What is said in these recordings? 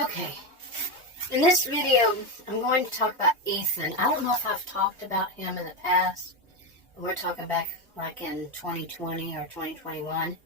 Okay, in this video, I'm going to talk about Ethan. I don't know if I've talked about him in the past. We're talking back like in 2020 or 2021,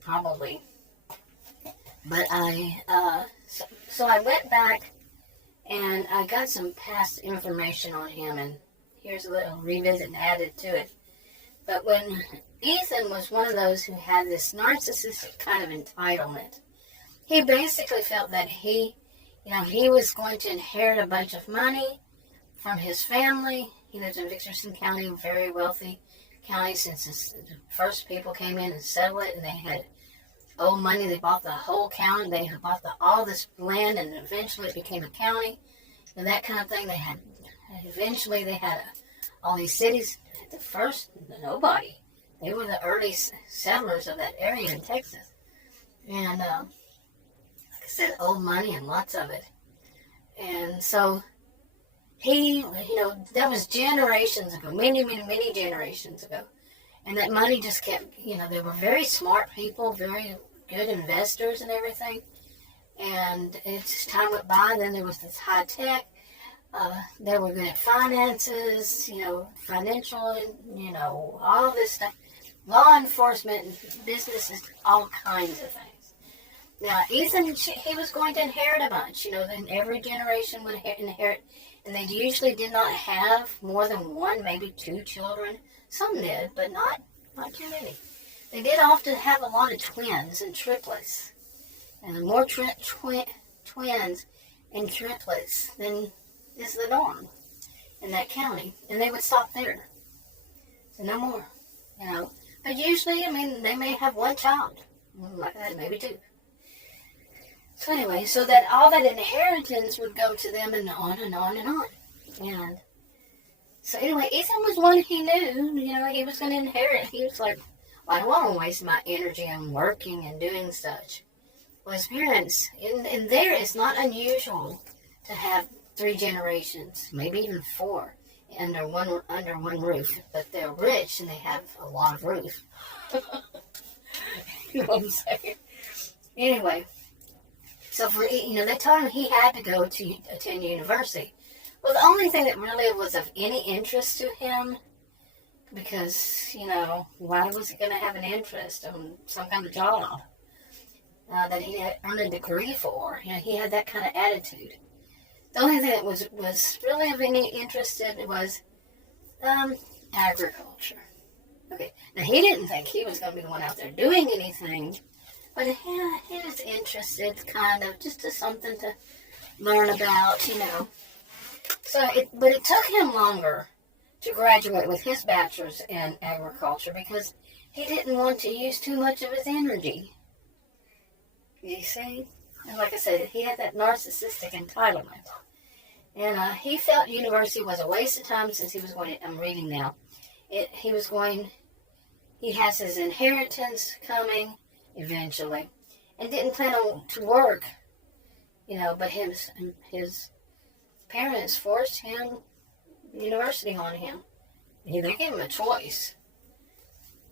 probably. But so I went back and I got some past information on him, and here's a little revisit and added to it. But when Ethan was one of those who had this narcissistic kind of entitlement, he basically felt that he was going to inherit a bunch of money from his family. He lived in Victorson County, a very wealthy county, since the first people came in and settled it, and they had old money. They bought the whole county. They bought all this land, and eventually it became a county, and that kind of thing. Eventually they had all these cities. At the first, nobody. They were the early settlers of that area in Texas. And like I said, old money and lots of it. And so he, that was generations ago, many, many, many generations ago. And that money just kept, they were very smart people, very good investors and everything. And as time went by, then there was this high tech. They were good at finances, financial, all this stuff. Law enforcement, businesses, all kinds of things. Now, Ethan, he was going to inherit a bunch. Then every generation would inherit. And they usually did not have more than one, maybe two children. Some did, but not too many. They did often have a lot of twins and triplets. And the more twins and triplets, then is the norm in that county. And they would stop there. So no more, But usually, they may have one child. Like that, maybe two. So anyway, so that all that inheritance would go to them, and on and on and on. And so anyway, Ethan was one he knew, he was going to inherit. He was like, well, I don't want to waste my energy on working and doing such. Well, his parents, and there it's not unusual to have 3 generations, maybe even 4, under one roof. But they're rich and they have a lot of roof. You know what I'm saying? Anyway, so they told him he had to go to attend university. Well, the only thing that really was of any interest to him, because, why was he going to have an interest in some kind of job that he had earned a degree for? He had that kind of attitude. The only thing that was really of any interest in it was agriculture. Okay, now he didn't think he was going to be the one out there doing anything, but he was interested, kind of, just as something to learn about, But it took him longer to graduate with his bachelor's in agriculture because he didn't want to use too much of his energy. You see? And like I said, he had that narcissistic entitlement. And he felt university was a waste of time since he was going to, I'm reading now, he has his inheritance coming eventually, and didn't plan on to work, but his parents forced him university on him. They gave him a choice.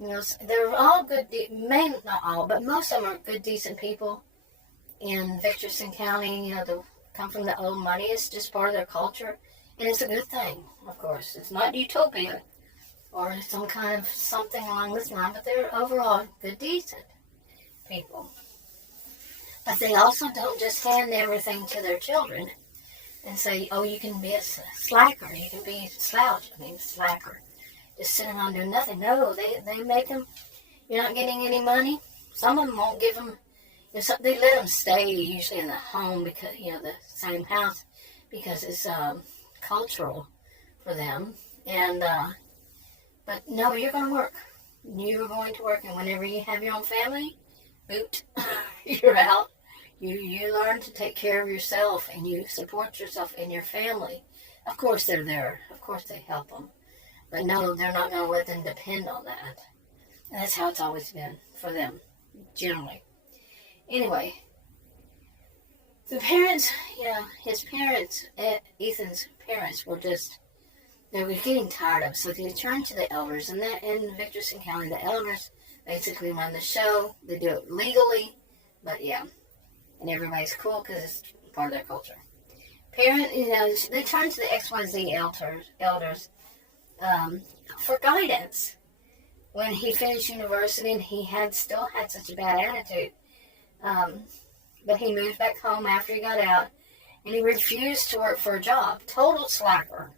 They're all good, not all, but most of them are good, decent people in Victorson County. They come from the old money. It's just part of their culture, and it's a good thing, of course. It's not utopia or some kind of something along this line, but they're overall good, decent people. But they also don't just hand everything to their children and say, oh, you can be a slacker, you can be slacker, just sitting around doing nothing. No, they make them, you're not getting any money. Some of them won't give them, they let them stay usually in the home because, the same house, because it's cultural for them. And, but no, you're going to work. You're going to work, and whenever you have your own family, boot, you're out. You learn to take care of yourself, and you support yourself and your family. Of course they're there. Of course they help them. But no, they're not going to let them depend on that. And that's how it's always been for them, generally. Anyway, the parents, his parents, Ethan's parents were just, they were getting tired of it. So they turned to the elders. And in Victorson County, the elders basically run the show. They do it legally, but yeah. and everybody's cool because it's part of their culture. Parent, they turn to the XYZ elders for guidance. When he finished university and he still had such a bad attitude, but he moved back home after he got out, and he refused to work for a job. Total slacker.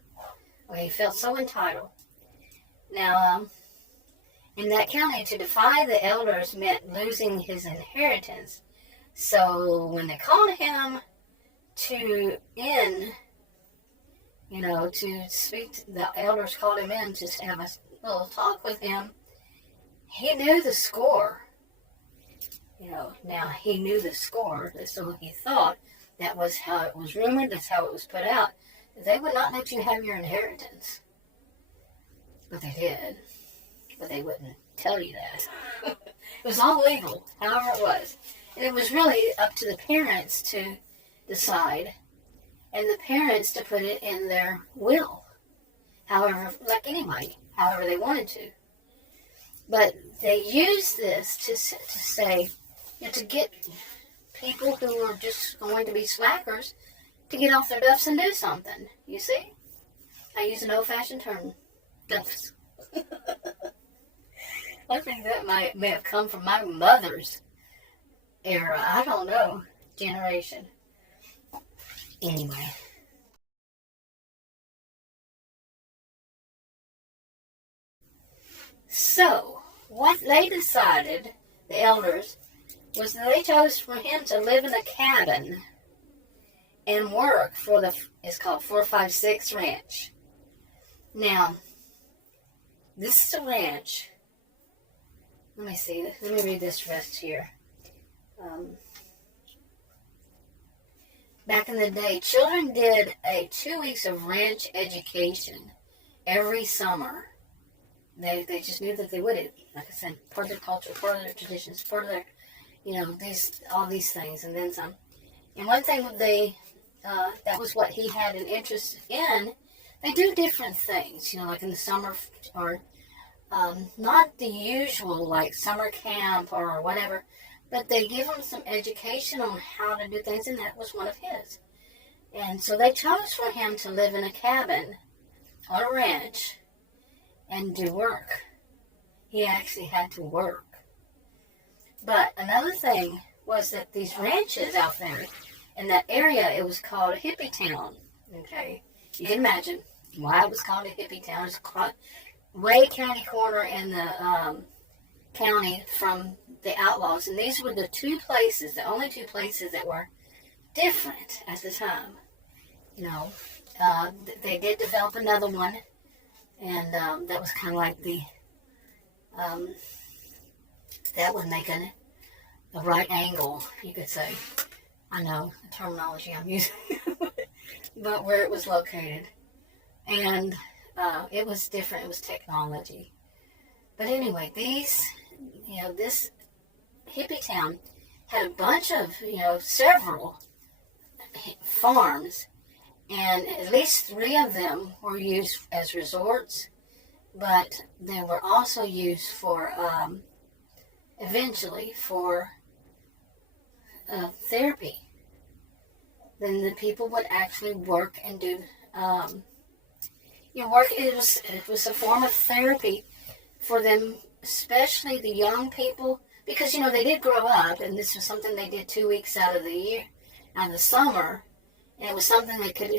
Okay, he felt so entitled. Now, in that county, to defy the elders meant losing his inheritance. So when they called him to speak, the elders called him in to have a little talk with him, he knew the score. Now he knew the score, so he thought that was how it was rumored, that's how it was put out. They would not let you have your inheritance. But they did. But they wouldn't tell you that. It was all legal, however it was. And it was really up to the parents to decide, and the parents to put it in their will. However, like anybody, however they wanted to. But they used this to say, to get people who were just going to be slackers to get off their duffs and do something. You see? I use an old-fashioned term, duffs. I think that may have come from my mother's era. I don't know. Generation. Anyway. So, what they decided, the elders, was that they chose for him to live in a cabin and work for it's called 456 Ranch. Now, this is a ranch. Let me see. Let me read this rest here. Back in the day, children did a 2 weeks of ranch education every summer. They just knew that they would. Like I said, part of their culture, part of their traditions, part of their, all these things, and then some. And one thing that was what he had an interest in. They do different things, like in the summer, or not the usual, like summer camp or whatever, but they give them some education on how to do things, and that was one of his. And so they chose for him to live in a cabin on a ranch and do work. He actually had to work. But another thing was that these ranches out there in that area, it was called Hippie Town. Okay, you can imagine why it was called a hippie town. It's way county corner in the county from the Outlaws, and these were the only two places that were different at the time. They did develop another one, and that was kind of like that would make a right angle, you could say. I know the terminology I'm using, but where it was located. And it was different. It was technology. But anyway, this hippie town had a bunch of, several farms, and at least 3 of them were used as resorts, but they were also used for, eventually, for therapy. Then the people would actually work and do, work. It was a form of therapy for them, especially the young people, because they did grow up, and this was something they did 2 weeks out of the year, out of the summer, and it was something they could,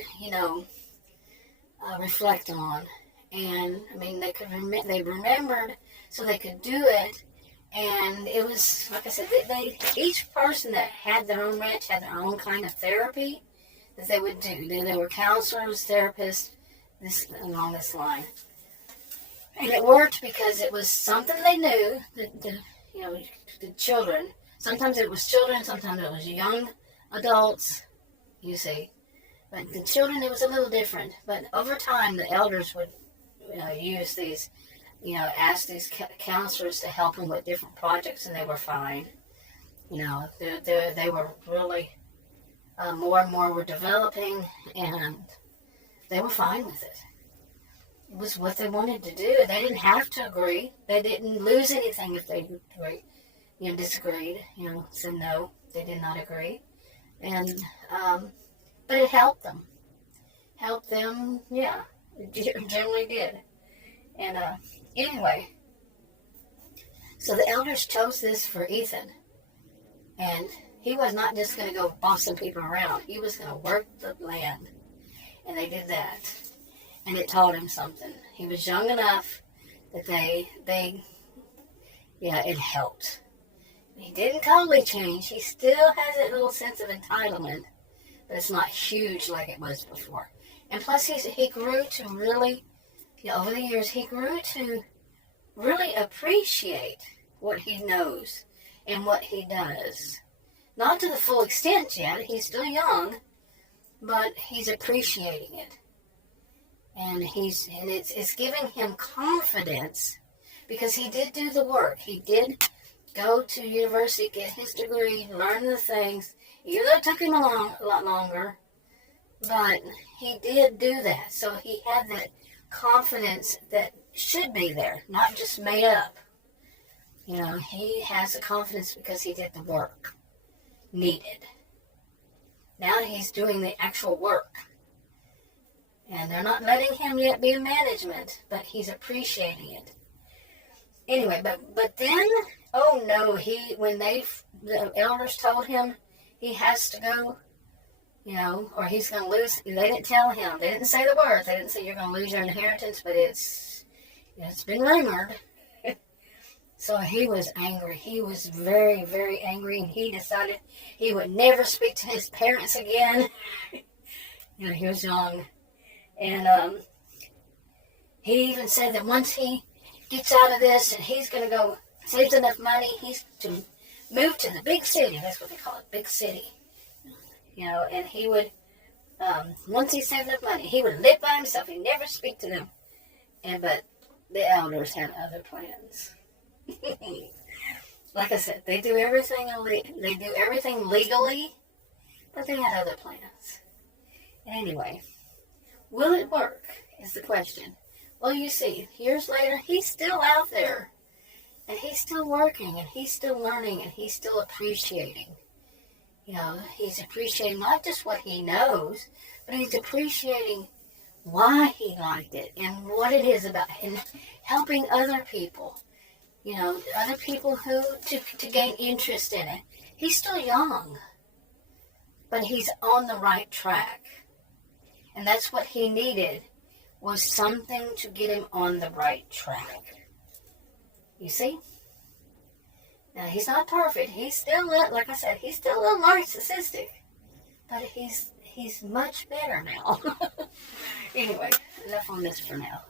reflect on, and they remembered, so they could do it, and it was, like I said, each person that had their own ranch had their own kind of therapy that they would do. They were counselors, therapists, along this line. And it worked because it was something they knew, the children. Sometimes it was children, sometimes it was young adults, you see. But the children, it was a little different. But over time, the elders would use these, ask these counselors to help them with different projects, and they were fine. They were really, more and more were developing, and they were fine with it. It was what they wanted to do. They didn't have to agree. They didn't lose anything if they disagreed, said no, they did not agree. And, but it helped them. Helped them, yeah, it generally did. And, anyway, so the elders chose this for Ethan. And he was not just going to go bossing people around. He was going to work the land. And they did that. And it taught him something. He was young enough that it helped. He didn't totally change. He still has that little sense of entitlement, but it's not huge like it was before. And plus, he grew to really, over the years, he grew to really appreciate what he knows and what he does. Not to the full extent yet. He's still young, but he's appreciating it. And it's giving him confidence because he did do the work. He did go to university, get his degree, learn the things. Even though it took him a lot longer, but he did do that. So he had that confidence that should be there, not just made up. He has the confidence because he did the work needed. Now he's doing the actual work. And they're not letting him yet be in management, but he's appreciating it. Anyway, but then, oh no, when the elders told him he has to go, or he's going to lose, they didn't tell him, they didn't say the words, they didn't say you're going to lose your inheritance, but it's been rumored. So he was angry. He was very, very angry, and he decided he would never speak to his parents again. He was young. And he even said that once he gets out of this and he's going to go, saves enough money, he's to move to the big city. That's what they call it, big city. And he would, once he saved enough money, he would live by himself. He'd never speak to them. But the elders had other plans. Like I said, they do everything legally, but they had other plans. Anyway, will it work is the question. Well, you see, years later, he's still out there, and he's still working, and he's still learning, and he's still appreciating. He's appreciating not just what he knows, but he's appreciating why he liked it and what it is about him, helping other people. Other people who to gain interest in it. He's still young, but he's on the right track. And that's what he needed, was something to get him on the right track. You see? Now, he's not perfect. He's still, like I said, he's still a little narcissistic. But he's much better now. Anyway, enough on this for now.